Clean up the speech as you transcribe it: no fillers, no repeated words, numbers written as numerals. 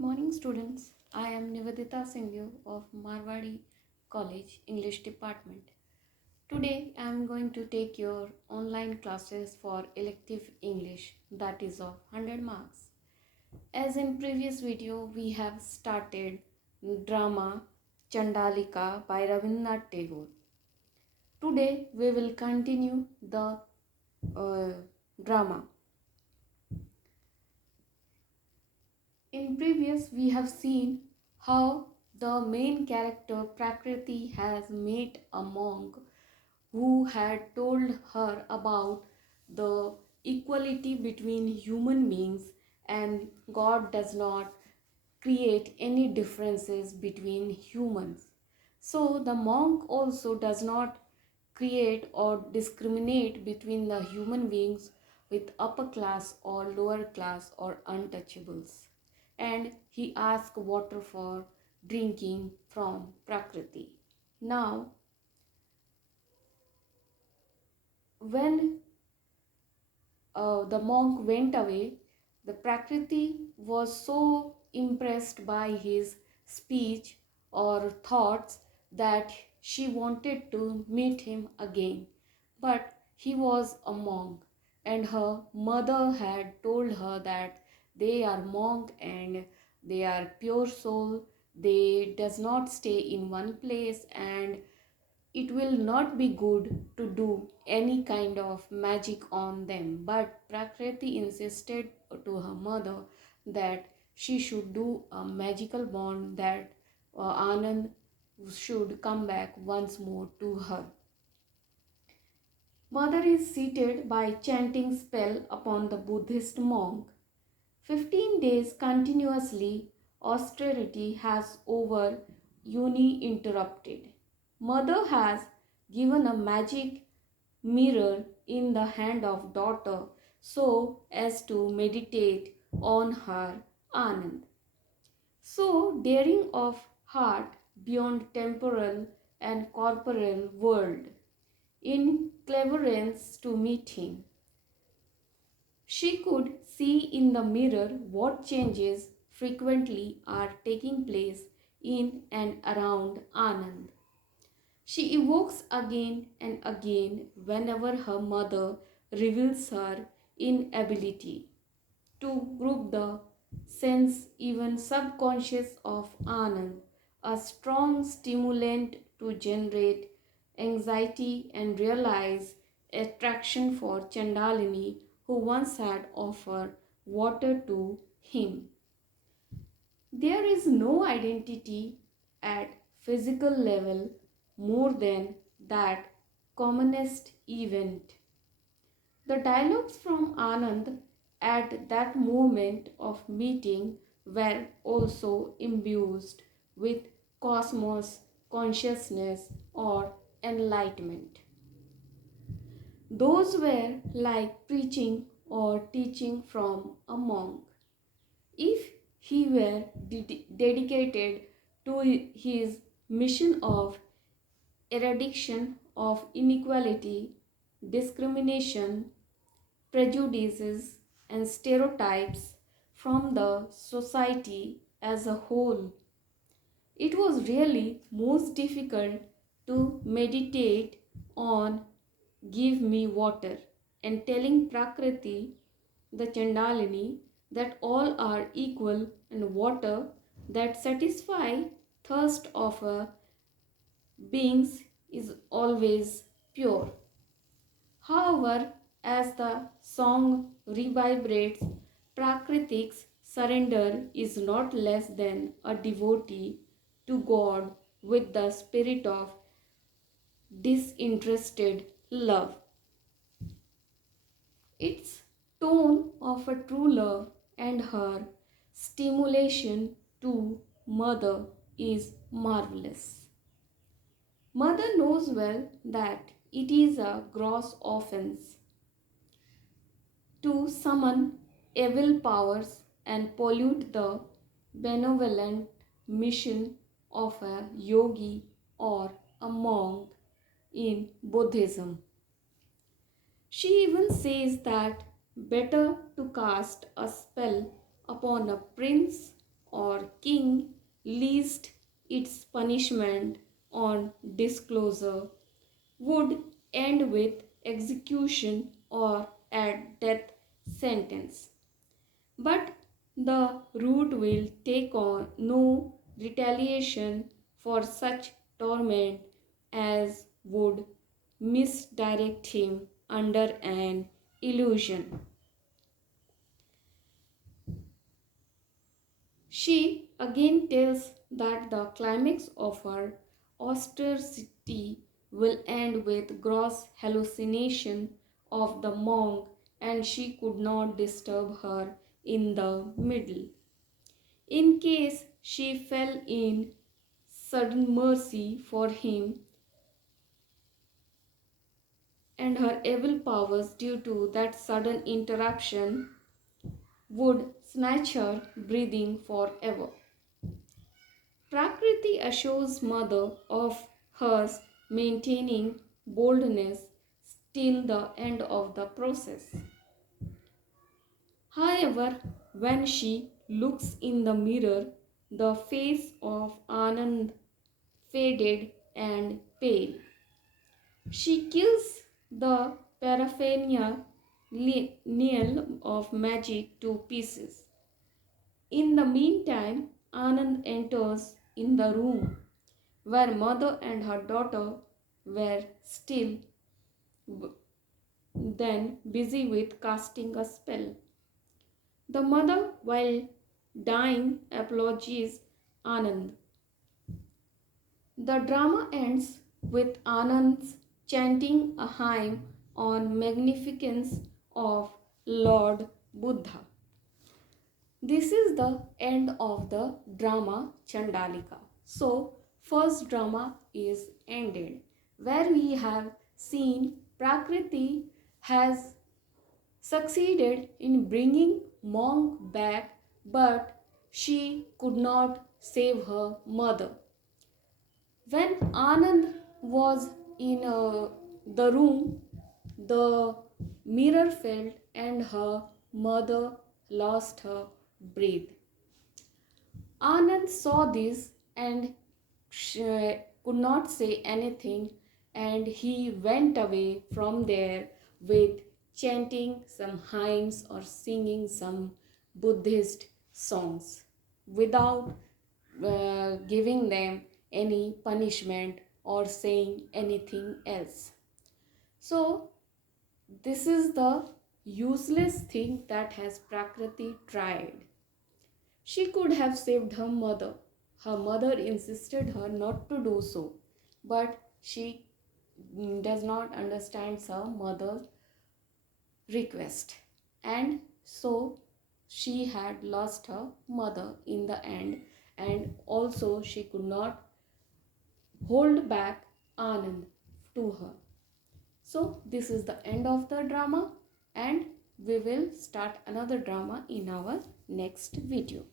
Morning students, I am Nivedita Singh of Marwadi College English Department. Today I am going to take your online classes for elective English, that is of 100 marks. As in previous video we have started drama Chandalika by Rabindranath Tagore. Today we will continue the uh, drama. In previous we have seen how the main character Prakriti has met a monk who had told her about the equality between human beings, and God does not create any differences between humans. So the monk also does not create or discriminate between the human beings with upper class or lower class or untouchables. And he asked water for drinking from Prakriti. Now, when the monk went away, the Prakriti was so impressed by his speech or thoughts that she wanted to meet him again. But he was a monk, and her mother had told her that they are monk and they are pure soul. They does not stay in one place, and it will not be good to do any kind of magic on them. But Prakriti insisted to her mother that she should do a magical bond, that Anand should come back once more to her. Mother is seated by chanting spell upon the Buddhist monk. 15 days continuously austerity has over uninterrupted. Mother has given a magic mirror in the hand of daughter so as to meditate on her Anand. So daring of heart beyond temporal and corporeal world, in cleverance to meet him. She could see in the mirror what changes frequently are taking place in and around Anand. She evokes again and again whenever her mother reveals her inability to group the sense, even subconscious, of Anand, a strong stimulant to generate anxiety and realize attraction for Chandalini, who once had offered water to him. There is no identity at physical level more than that commonest event. The dialogues from Anand at that moment of meeting were also imbued with cosmos consciousness or enlightenment. Those were like preaching or teaching from a monk. If he were dedicated to his mission of eradication of inequality, discrimination, prejudices, and stereotypes from the society as a whole, it was really most difficult to meditate on give me water and telling Prakriti, the Chandalini, that all are equal and water that satisfy thirst of a beings is always pure. However, as the song revibrates, Prakritik's surrender is not less than a devotee to God with the spirit of disinterested love. Its tone of a true love and her stimulation to mother is marvelous. Mother knows well that it is a gross offense to summon evil powers and pollute the benevolent mission of a yogi or a monk in Buddhism. She even says that better to cast a spell upon a prince or king least its punishment on disclosure would end with execution or at death sentence. But the root will take on no retaliation for such torment as would misdirect him under an illusion. She again tells that the climax of her austerity will end with gross hallucination of the monk, and she could not disturb her in the middle. In case she fell in sudden mercy for him, and her evil powers due to that sudden interruption would snatch her breathing forever. Prakriti assures mother of hers maintaining boldness till the end of the process. However, when she looks in the mirror, the face of Anand faded and pale. She kills the paraphernalia of magic to pieces. In the meantime, Anand enters in the room where mother and her daughter were still then busy with casting a spell. The mother, while dying, apologizes Anand. The drama ends with Anand's chanting a hymn on magnificence of Lord Buddha. This is the end of the drama Chandalika. So, first drama is ended, where we have seen Prakriti has succeeded in bringing monk back, but she could not save her mother. When Anand was in the room, the mirror fell and her mother lost her breath. Anand saw this and could not say anything, and he went away from there with chanting some hymns or singing some Buddhist songs without giving them any punishment or saying anything else. So, this is the useless thing that has Prakriti tried. She could have saved her mother. Her mother insisted her not to do so, but she does not understand her mother's request, and so she had lost her mother in the end, and also she could not hold back Anand to her. So this is the end of the drama, and we will start another drama in our next video.